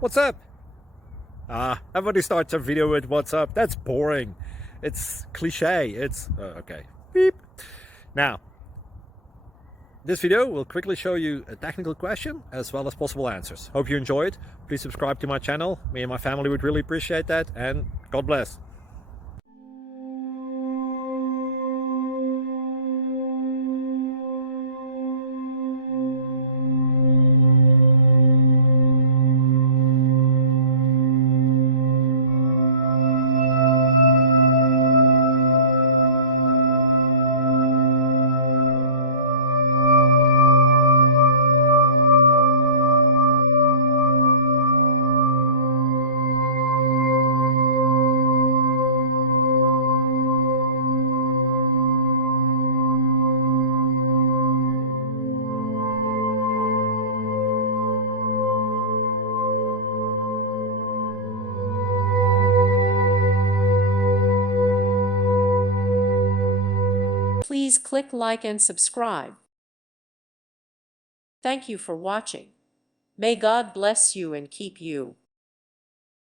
What's up? Everybody starts a video with what's up. That's boring. It's cliche. It's okay. Beep. Now, this video will quickly show you a technical question as well as possible answers. Hope you enjoyed. Please subscribe to my channel. Me and my family would really appreciate that, and God bless. Please click like and subscribe. Thank you for watching. May God bless you and keep you.